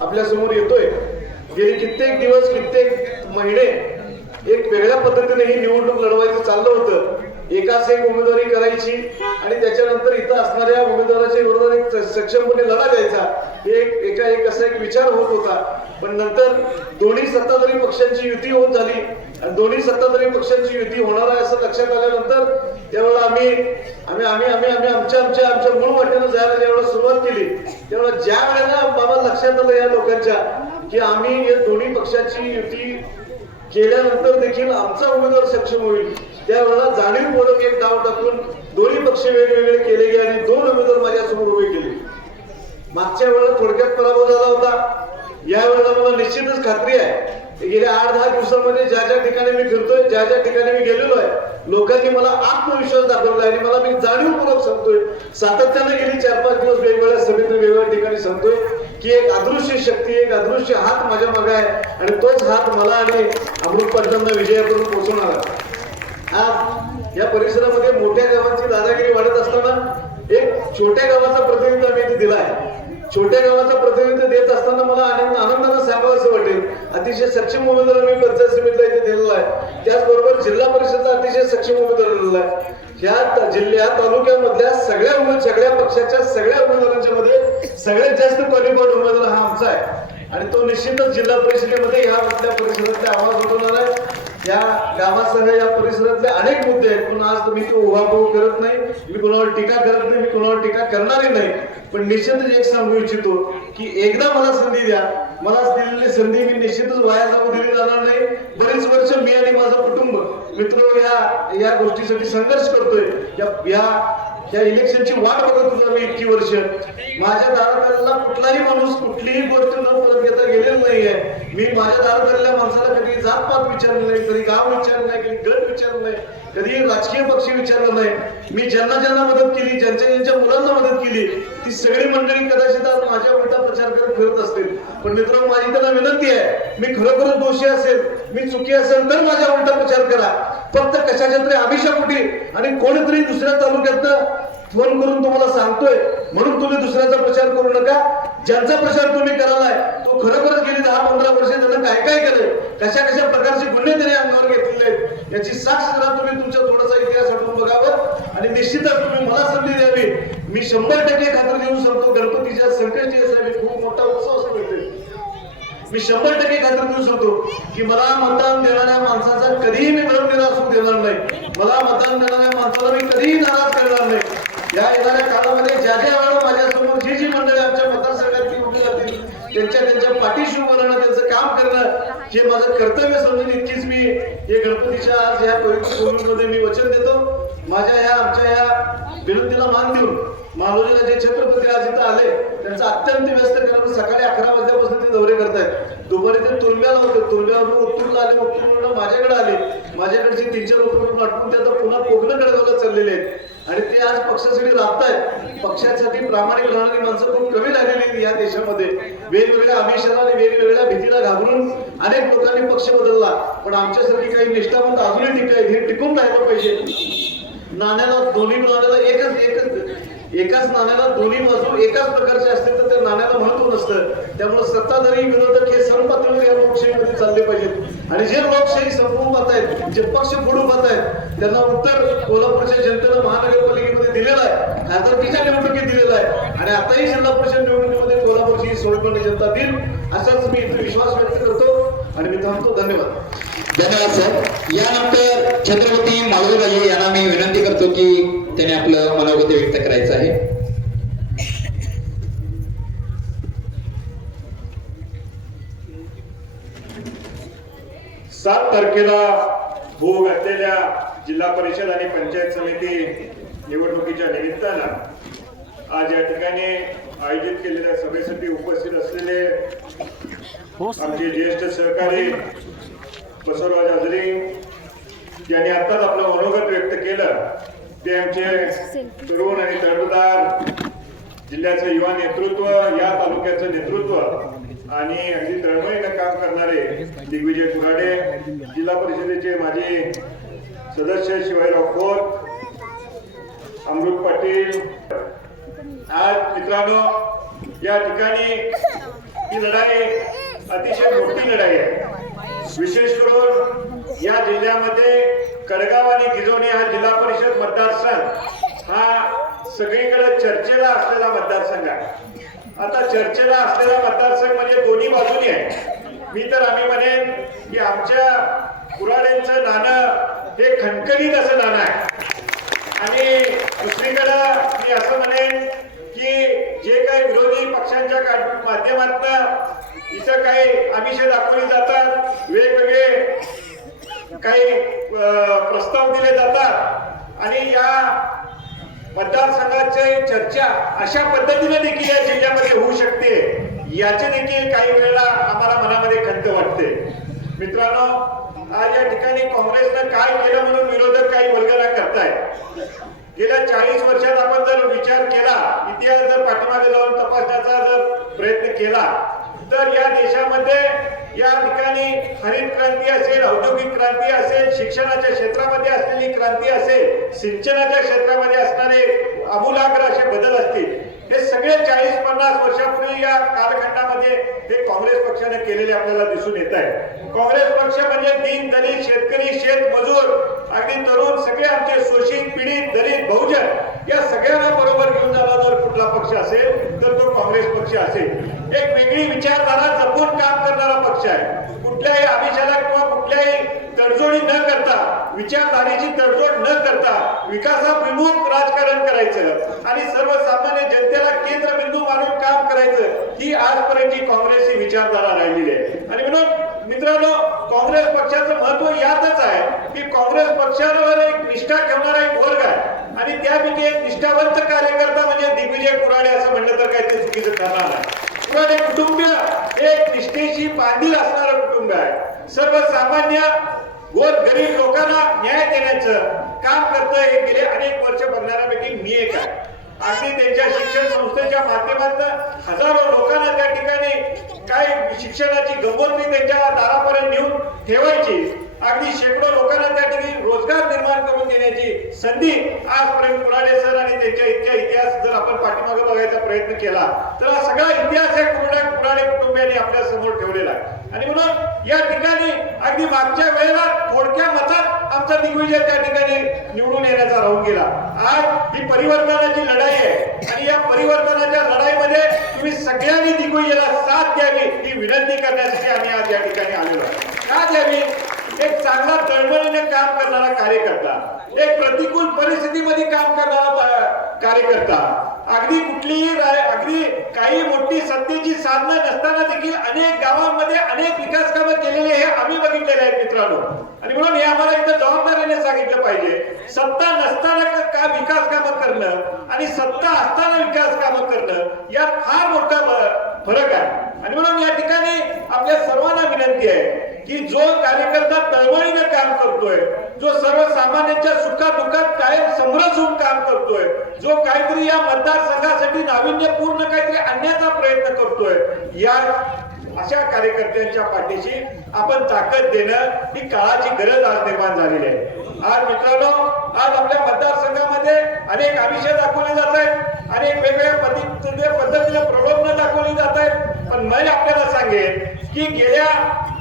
आपल्या समोर येतोय। गेली कित्येक दिवस कित्येक महिने एक वेगळ्या पद्धतीने ही निवडणूक लढवायचं चाललं होतं। एकाच एक उमेदवारी करायची आणि त्याच्यानंतर इथं असणाऱ्या उमेदवाराच्या विरोधात एक सक्षमपणे लढा द्यायचा, एक असा एक विचार होत होता। पण नंतर दोन्ही सत्ताधारी पक्षांची युती होत झाली आणि दोन्ही सत्ताधारी पक्षांची युती होणार आहे असं लक्षात आल्यानंतर त्यावेळेला आम्ही आमच्या मूळ वाटेनं जायला ज्यावेळेला सुरुवात केली, त्यावेळेला ज्या वेळेला बाबा लक्षात आलं या लोकांच्या की आम्ही या दोन्ही पक्षाची युती केल्यानंतर देखील आमचा उमेदवार सक्षम होईल, त्यावेळेला जाणीवपूर्वक एक डाव टाकून दोन्ही पक्ष वेगवेगळे केले गेले आणि दोन उमेदवार माझ्यासमोर उभे केले। मागच्या वेळेला थोडक्यात पराभव झाला होता, या वेळेला मला निश्चितच खात्री आहे गेल्या 8-10 दिवसांमध्ये ज्या ज्या ठिकाणी मी फिरतोय, ज्या ज्या ठिकाणी मी गेलेलो आहे, लोकांनी मला आत्मविश्वास दाखवला आहे आणि मला मी जाणीवपूर्वक सांगतोय, सातत्याने गेली 4-5 दिवस वेगवेगळ्या समिती वेगवेगळ्या ठिकाणी सांगतोय की एक अदृश्य शक्ती, एक अदृश्य हात माझ्या मागे आहे आणि तोच हात मला आणि अमृत पाटलांना विजयाकडून पोहोचवणार आहे। आज या परिसरामध्ये मोठ्या गावांची दादागिरी वाढत असताना एक छोट्या गावाचा प्रतिनिधी आम्ही इथे दिला आहे। छोट्या गावाचा प्रतिनिधी देत असताना मला आनंदाने सांगावं असं वाटेल, अतिशय सक्षम उमेदवार मी पंचायत समितीला इथे दिलेला आहे। त्याचबरोबर जिल्हा परिषदचा अतिशय सक्षम उमेदवार दिलेला आहे। ह्या जिल्ह्यात तालुक्यामधल्या सगळ्या पक्षाच्या सगळ्या उमेदवारांच्या मध्ये सगळ्यात जास्त क्वालिफाईड उमेदवार हा आमचा आहे आणि तो निश्चितच जिल्हा परिषदेमध्ये ह्या आपल्या परिसरातले आवाज उठवणार आहे। या गावासह या परिसरातले अनेक मुद्दे आहेत, पण आज मी तो उहापोह करत नाही, मी कोणावर टीका करत नाही, मी कोणावर टीका करणारही नाही। पण निश्चितच एक सांगू इच्छितो की एकदा मला संधी द्या, मला दिलेली संधी मी निश्चितच वाया जाऊ दिली जाणार नाही। बरीच वर्ष मी आणि माझं कुटुंब मित्र या गोष्टीसाठी संघर्ष करतोय। या इलेक्शनची वाट बघत होतो मी इतकी वर्ष। माझ्या दाराला कुठलाही माणूस कुठलीही गोष्ट न परत घेता गेलेला नाहीये। मी माझ्या दारात आलेल्या माणसाला कधी जातपात विचारलं नाही, कधी गाव विचारलं नाही, कधी गट विचारलं नाही, कधी राजकीय पक्ष विचारलं नाही। मी ज्यांना मदत केली, ज्यांच्या मुलांना मदत केली, ती सगळी मंडळी कदाचित आज माझ्या उलटा प्रचार करत फिरत असतील। पण मित्रांनो, माझी त्यांना विनंती आहे, मी खरोखर दोषी असेल, मी चुकी असेल तर माझ्या उलटा प्रचार करा। फक्त कशाच्या तरी अभिशापोटी आणि कोणीतरी दुसऱ्या तालुक्यात फोन करून तुम्हाला सांगतोय म्हणून तुम्ही दुसऱ्याचा प्रचार करू नका। ज्यांचा प्रचार तुम्ही करालाय तो खरोखरच गेली 10-15 वर्ष त्यानं काय केलंय, कशा प्रकारचे गुन्हे त्याने अंगावर घेतलेले आहेत याची साक्ष जरा तुम्ही तुमचा थोडासा इतिहास आठवून बघावं आणि निश्चितच तुम्ही मला संधी द्यावी। मी 100% खात्री देऊन सांगतो, गणपतीच्या संकष्टी असावी खूप मोठा उत्सव असतो इथे। मी 100% खात्री देऊ शकतो की मला मतदान देणाऱ्या माणसाचा कधीही मी निराश होऊ देणार नाही, मला मतदान देणाऱ्या माणसाला मी कधीही नाराज करणार नाही। या येणाऱ्या काळामध्ये ज्या वेळेला माझ्यासमोर जी मंडळी आमच्या मतदारसंघातली उभी जातील त्यांच्या पाठीशी उभं राहणं, त्यांचं काम करणं हे माझं कर्तव्य समजून इतकीच मी हे गणपतीच्या आज ह्या पवित्र भूमीमध्ये मी वचन देतो। आमच्या या विनंतीला मान देऊन मालोजीला जे छत्रपती आज इथं आले त्यांचं अत्यंत व्यस्त कारण सकाळी 11 वाजल्यापासून ते दौरे करतायत। दुपारी ते तुर्म्याला होते, तुर्म्यावरून उत्तूरला आले, उत्तूरवरून माझ्याकडे आले, माझ्याकडचे 3-4 रुपये आठवून ते आता पुन्हा कोकण कडगावला चाललेले आहेत आणि ते आज पक्षासाठी राबतायत। पक्षासाठी प्रामाणिक राहणारी माणसं खूप कमी झालेली आहेत या देशामध्ये। वेगवेगळ्या आमिषाला आणि वेगवेगळ्या भीतीला घाबरून अनेक लोकांनी पक्ष बदलला, पण आमच्यासाठी काही निष्ठावंत अजूनही हे टिकून राहिलं पाहिजे। एकाच नाण्याला दोन्ही बाजू एकाच प्रकारचे असतील तर त्या नाण्याला महत्व नसतं। त्यामुळे सत्ताधारी विरोधक हे सर्व पातळीवर या लोकशाहीमध्ये चालले पाहिजेत आणि जे लोकशाही संपवून पाहत आहेत, जे पक्ष फोडून पाहत आहेत, त्यांना उत्तर कोल्हापूरच्या जनतेनं महानगरपालिकेमध्ये दिलेलं आहे, खासदारकीच्या निवडणुकीत दिलेलं आहे आणि आताही जिल्हा परिषद निवडणुकीमध्ये कोल्हापूरची सोयीपणे जनता देईल असाच मी इथे विश्वास व्यक्त करतो आणि मी थांबतो। धन्यवाद। धन्यवाद सर। यानंतर छत्रपती माळवीराजे यांना मी विनंती करतो की त्याने आपलं मनोगत व्यक्त करायचं आहे। 7 तारखेला होऊ घातलेल्या जिल्हा परिषद आणि पंचायत समिती निवडणुकीच्या निमित्तानं आज या ठिकाणी आयोजित केलेल्या सभेसाठी उपस्थित असलेले आमचे ज्येष्ठ सहकारी बसवराज हजरी यांनी आताच आपलं मनोगत व्यक्त केलं, ते आमचे तरुण आणि तडफदार जिल्ह्याचं युवा नेतृत्व, या तालुक्याचं नेतृत्व आणि अगदी तळमळीनं काम करणारे दिग्विजय कुराडे, जिल्हा परिषदेचे माजी सदस्य शिवाजीराव खोत, अमृत पाटील। आज मित्रांनो या ठिकाणी ही लढाई अतिशय मोठी लढाई आहे. विशेष करून या जिल्ह्यामध्ये कडगाव आणि गिजोनी हा जिल्हा परिषद मतदारसंघ हा सगळीकडे चर्चेला असलेला मतदारसंघ आहे. आता चर्चेला असलेला मतदारसंघ म्हणजे दोन्ही बाजूनी आहे. आम्ही म्हणेन की आमच्या कुऱ्हाड्यांचं नाणं हे खणखणीत असं नाणं आहे. आणि दुसरीकडं मी असं म्हणेन की जे काही विरोधी पक्षांच्या माध्यमातून इथं काही आमिष दाखवली जातात, वेगवेगळे काही प्रस्ताव दिले जातात आणि या मतदारसंघाची चर्चा अशा पद्धतीने देखील या जिल्ह्यामध्ये होऊ शकते, याचे देखील काही वेळेला आम्हाला मनामध्ये खंत वाटते. मित्रांनो, आज या ठिकाणी काँग्रेसनं काय केलं म्हणून विरोधक काही वल्गना करतायत. गेल्या 40 वर्षात आपण जर विचार केला, इतिहास जर पाठीमागे जाऊन तपासण्याचा जर प्रयत्न केला, तर या देशामध्ये या ठिकाणी हरित क्रांती असेल, औद्योगिक क्रांती असेल, शिक्षणाच्या क्षेत्रामध्ये असलेली क्रांती असेल, सिंचनाच्या क्षेत्रामध्ये असणारे आमूलाग्र असे बदल असतील, हे सगळे 40-50 वर्षापूर्वी या कालखंडामध्ये हे काँग्रेस पक्षाने केलेले आपल्याला दिसून येत आहे. काँग्रेस पक्ष म्हणजे दीन दलित शेतकरी शेतमजूर अगदी तरुण सगळे आमचे शोषित पीडित दलित बहुजन या सगळ्यांना बरोबर घेऊन जाणारा जर कुठला पक्ष असेल तर तो काँग्रेस पक्ष असेल. एक वेगळी विचारधारा जपून काम करणारा पक्ष आहे. कुठल्याही आमिषाला किंवा कुठल्याही तडजोडी न करता, विचारधारेची तडजोड न करता विकासाभिमुख राजकारण करायचं आणि सर्वसामान्य जनतेला केंद्रबिंदू मानून काम करायचं, ही आजपर्यंतची काँग्रेसची विचारधारा राहिलेली आहे. आणि म्हणून मित्रांनो, काँग्रेस पक्षाचं महत्व यातच आहे की काँग्रेस पक्षावर एक निष्ठा ठेवणारा एक वर्ग आहे आणि त्यापैकी एक निष्ठावंत कार्यकर्ता म्हणजे दिग्विजय कुऱ्हाडे असं म्हणलं तर काही ते चुकीचं ठरणार नाही. कुऱ्हाडे कुटुंब एक निष्ठेशी बांधील असणारं कुटुंब आहे. सर्वसामान्य गोर गरीब लोकांना न्याय देण्याचं काम करतं हे गेले अनेक वर्ष बघणाऱ्यापैकी मी एक आहे. अगदी त्यांच्या शिक्षण संस्थेच्या माध्यमातून हजारो लोकांना त्या ठिकाणी काही शिक्षणाची गंमत त्यांच्या दारापर्यंत नेऊन ठेवायची, अगदी शेकडो लोकांना त्या ठिकाणी रोजगार निर्माण करून देण्याची संधी आजपर्यंत कुऱ्हाडे सर आणि त्यांच्या इतक्या इतिहास जर आपण पाठीमागे बघायचा प्रयत्न केला तर हा सगळा इतिहास या कुऱ्हाडे कुटुंबियांनी आपल्या समोर ठेवलेला आहे. आणि म्हणून या ठिकाणी अगदी मागच्या वेळेला थोडक्या मतात आमचा दिग्विजय त्या ठिकाणी निवडून येण्याचा राहून गेला. आज ही परिवर्तनाची लढाई आहे आणि या परिवर्तनाच्या लढाईमध्ये तुम्ही सगळ्यांनी दिग्विजयला साथ द्यावी ही विनंती करण्यासाठी आम्ही आज या ठिकाणी आलेलो आहे. का द्यावी? एक चांगला तळमळीने काम करणारा कार्यकर्ता, एक प्रतिकूल परिस्थितीमध्ये काम करणारा कार्यकर्ता, अगदी अगदी काही मोठी सत्तेची साधनं नसताना देखील अनेक गावांमध्ये अनेक विकास कामं केलेले हे आम्ही बघितलेले आहेत मित्रांनो. आणि म्हणून हे आम्हाला इथं जबाबदारीने सांगितलं पाहिजे, सत्ता नसताना का विकास कामं करणं आणि सत्ता असताना विकास कामं करणं यात फार मोठा फरक आहे. आणि म्हणून या ठिकाणी आपल्या सर्वांना विनंती आहे की जो कार्यकर्ता तळमळीने काम करतोय, जो सर्वसामान्यांच्या सुखादुःखात कायम समरस होऊन काम करतोय, जो काहीतरी या मतदारसंघासाठी नाविन्यपूर्ण काहीतरी आणण्याचा प्रयत्न करतोय, या अशा कार्यकर्त्यांच्या पाठीशी आपण ताकद देणं ही काळाची गरज आज निर्माण झालेली आहे. आज मित्रांनो, आज आपल्या मतदारसंघामध्ये अनेक आमिष दाखवली जात आहेत, अनेक वेगवेगळ्या पद्धतीने प्रलोभन दाखवली जात आहेत. पण मी आपल्याला सांगेन की गेल्या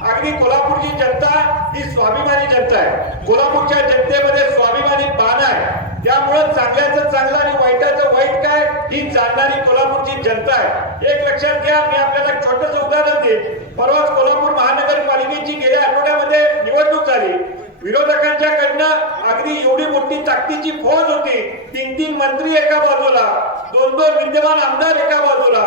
अगदी कोल्हापूरची जनता ही स्वाभिमानी जनता आहे. कोल्हापूरच्या जनतेमध्ये स्वाभिमानी बाण आहे. त्यामुळं चांगल्याचं चांगलं आणि वाईटाचं वाईट काय ही जाणणारी कोल्हापूरची जनता आहे. एक लक्षात घ्या, मी आपल्याला एक छोटंसं उदाहरण देईन. परवाच कोल्हापूर महानगरपालिकेची गेल्या आठवड्यामध्ये निवडणूक झाली. विरोधकांच्याकडनं अगदी एवढी मोठी ताकदीची फौज होती. 3-3 मंत्री एका बाजूला, 2-2 विद्यमान आमदार एका बाजूला,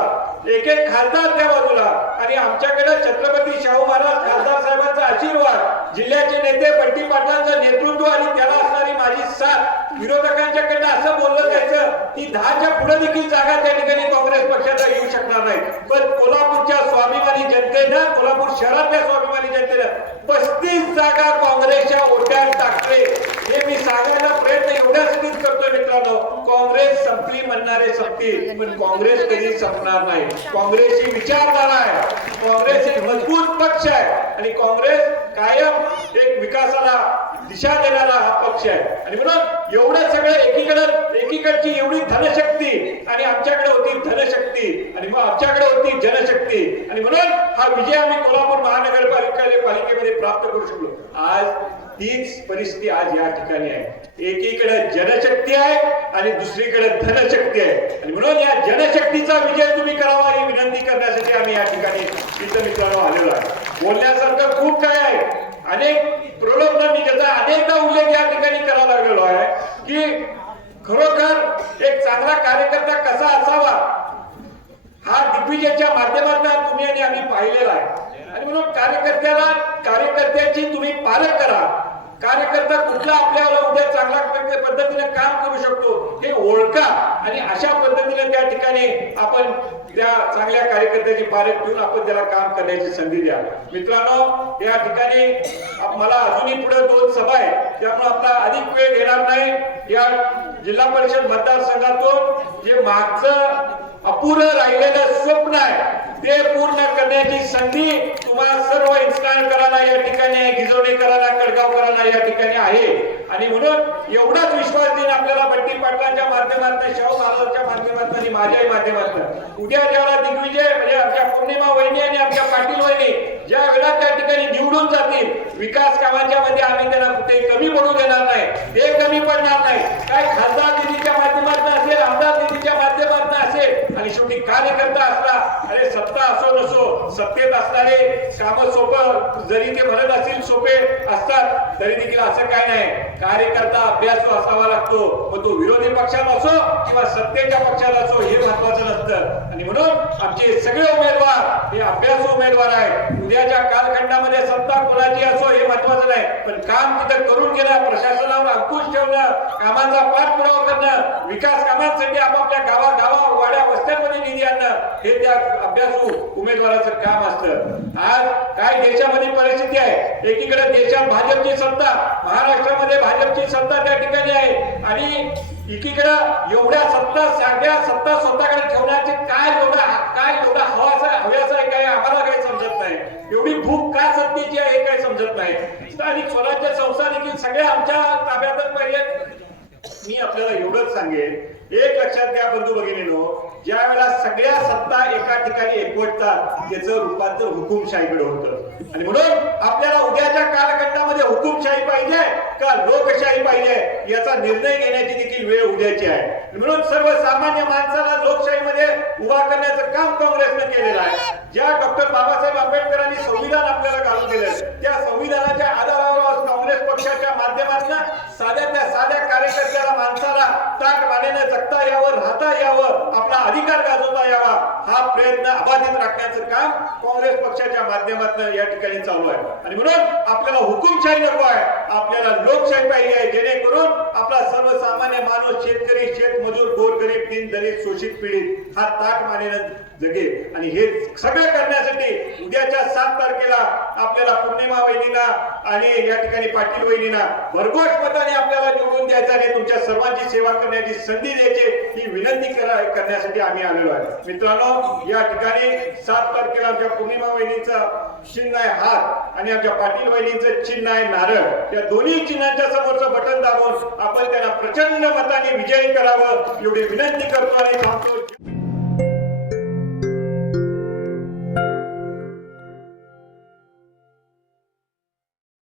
एक खासदार त्या बाजूला आणि आमच्याकडे छत्रपती शाहू महाराज खासदार साहेबांचा आशीर्वाद, जिल्ह्याचे नेते बंटी पाटलांचं नेतृत्व आणि त्याला असणारी माझी साथ. विरोधकांच्याकडनं असं बोललं जायचं की 10च्या पुढे देखील जागा त्या ठिकाणी काँग्रेस पक्षाला येऊ शकणार नाही. पण कोल्हापूरच्या स्वाभिमानी जनतेनं, कोल्हापूर शहरातल्या स्वाभिमानी जनतेनं 35 जागा काँग्रेसच्या ओट्यात टाकले. हे मी सांगायला प्रयत्न एवढ्यासाठीच करतोय मित्रांनो, काँग्रेस संपली म्हणणारे संपतील पण काँग्रेस कधी संपणार नाही. काँग्रेस ही विचारधारा आहे, काँग्रेस एक मजबूत पक्ष आहे आणि काँग्रेस कायम एक विकासाला दिशा देणारा हा पक्ष आहे. आणि म्हणून एवढं सगळं एकीकडची एवढी धनशक्ती आणि आमच्याकडे होती धनशक्ती आणि मग आमच्याकडे होती जनशक्ती आणि म्हणून हा विजय आम्ही कोल्हापूर महानगरपालिकेमध्ये प्राप्त करू शकलो. आज तीच परिस्थिती आज या ठिकाणी आहे. एकीकडे जनशक्ती आहे आणि दुसरीकडे धनशक्ती आहे आणि म्हणून या जनशक्तीचा विजय तुम्ही करावा ही विनंती करण्यासाठी आम्ही या ठिकाणी इथं मित्रांनो आलेलो आहे. बोलण्यासारखं खूप काय आहे, अनेक प्रलोभन मी त्याचा अनेकदा उल्लेख या ठिकाणी करायला लागलेलो आहे की खरोखर एक चांगला कार्यकर्ता कसा असावा हा दिग्विजयच्या माध्यमातून तुम्ही आणि आम्ही पाहिलेला आहे आणि म्हणून कार्यकर्त्याची तुम्ही पालक करा. कार्यकर्ता कुठला आपल्याला उद्या चांगल्या पद्धतीने काम करू शकतो हे ओळखा आणि अशा पद्धतीने त्या ठिकाणी आपण त्या चांगल्या कार्यकर्त्याची पालक घेऊन आपण त्याला काम करण्याची संधी द्या. मित्रांनो, या ठिकाणी मला अजूनही पुढे 2 सभा आहेत, त्यामुळे आपला अधिक वेळ घेणार नाही. या जिल्हा परिषद मतदारसंघातून जे मागचं अपुरं राहिलेलं स्वप्न आहे ते पूर्ण करण्याची संधी तुम्हाला सर्व इंस्टाळकरांना या ठिकाणी आहे, गिजवणेकरांना, कडगावकरांना या ठिकाणी आहे आणि म्हणून एवढाच विश्वास देईन आपल्याला बंटी पाटलांच्या माध्यमातून, शाहू महाराजांच्या माध्यमातून आणि माझ्याही माध्यमातून उद्या ज्यावेळेला दिग्विजय म्हणजे आमच्या पौर्णिमा वहिनी आणि आमच्या पाटील वहिनी ज्या वेळा त्या ठिकाणी निवडून जातील, विकास कामांच्या मध्ये आम्ही त्यांना कुठे कमी पडू देणार नाही, ते कमी पडणार नाही. काय खासदार निधीच्या माध्यमातून असेल, आमदार निधीच्या माध्यमातून असेल आणि शेवटी कार्यकर्ता असला, अरे सत्ता असो नसो, सत्तेत असणारे काम सोपं जरी ते म्हणत असतील सोपे असतात तरी देखील असं काय नाही, कार्यकर्ता अभ्यासू असावा लागतो. मग तो विरोधी पक्षाला असो किंवा सत्तेच्या पक्षाला असो हे महत्वाचं नसतं आणि म्हणून आमचे सगळे उमेदवार हे अभ्यासू उमेदवार आहेत. उद्याच्या कालखंडामध्ये सत्ता कोणाची असो हे महत्वाचं नाही, पण काम तिथं करून घेणं, प्रशासनावर अंकुश ठेवणं, कामांचा पाठपुरावा करणं, विकास कामांसाठी आपापल्या गावा वाड्या वस्त्यांमध्ये निधी आणणं हे त्या अभ्यासू उमेदवाराचं काम असतं. आज काय देशामध्ये परिस्थिती आहे, एकीकडे देशात भाजपची सत्ता, महाराष्ट्रामध्ये भाजपची सत्ता त्या ठिकाणी आहे आणि एकीकडे एवढ्या सगळ्या सत्ता स्वतःकडे ठेवण्याचे काय एवढा हव्यासा आहे काय आम्हाला काही समजत नाही. एवढी भूक का सत्तेची आहे हे काही समजत नाही. स्थानिक स्वराज्य संस्था देखील सगळ्या आमच्या ताब्यातच पाहिजे. मी आपल्याला एवढंच सांगेन, एक लक्षात घ्या बंधू भगिनींनो, ज्या वेळेला सगळ्या सत्ता एका ठिकाणी एकवटतात त्याचं रूपांतर हुकुमशाहीकडे होतं आणि म्हणून आपल्याला उद्याच्या कालखंडामध्ये हुकुमशाही पाहिजे का लोकशाही पाहिजे याचा निर्णय घेण्याची देखील वेळ उद्याची आहे. म्हणून सर्वसामान्य माणसाला लोकशाहीमध्ये उभा करण्याचं काम काँग्रेसने केलेलं आहे. ज्या डॉक्टर बाबासाहेब आंबेडकरांनी संविधान आपल्याला घालून दिलं त्या संविधानाच्या आधारावर काँग्रेस पक्षाच्या माध्यमातून साध्या कार्यकर्त्याला माणसाला ताट मानेने जगता यावं, राहता यावं, आपला अधिकार गाजवता यावा हा प्रयत्न अबाधित राखण्याचं काम काँग्रेस पक्षाच्या माध्यमातून या ठिकाणी चालू आहे आणि म्हणून आपल्याला हुकुमशाही नको आहे, आपल्याला लोकशाही पाहिजे आहे, जेणेकरून आपला सर्वसामान्य माणूस, शेतकरी, शेतमजूर, गोरगरीब, दीनदलित, शोषित, पीडित हा ताट मानेने जगेल. आणि हे सगळं करण्यासाठी उद्याच्या 7 तारखेला आपल्याला पौर्णिमा वहिनीला आणि या ठिकाणी पाटील वहिनीला भरघोस मताने आपल्याला निवडून द्यायचं आणि तुमच्या सर्वांची सेवा करण्याची संधी द्यायची ही विनंती करण्यासाठी आम्ही आलेलो आहे. मित्रांनो, या ठिकाणी 7 तारखेला आमच्या पौर्णिमा वहिनीचा चिन्ह आहे हात आणि आमच्या पाटील वहिनीचं चिन्ह आहे नारळ. या दोन्ही चिन्हांच्या समोरचं बटन दाबून आपण त्यांना प्रचंड मताने विजयी करावं एवढी विनंती करतो आणि थांबतो.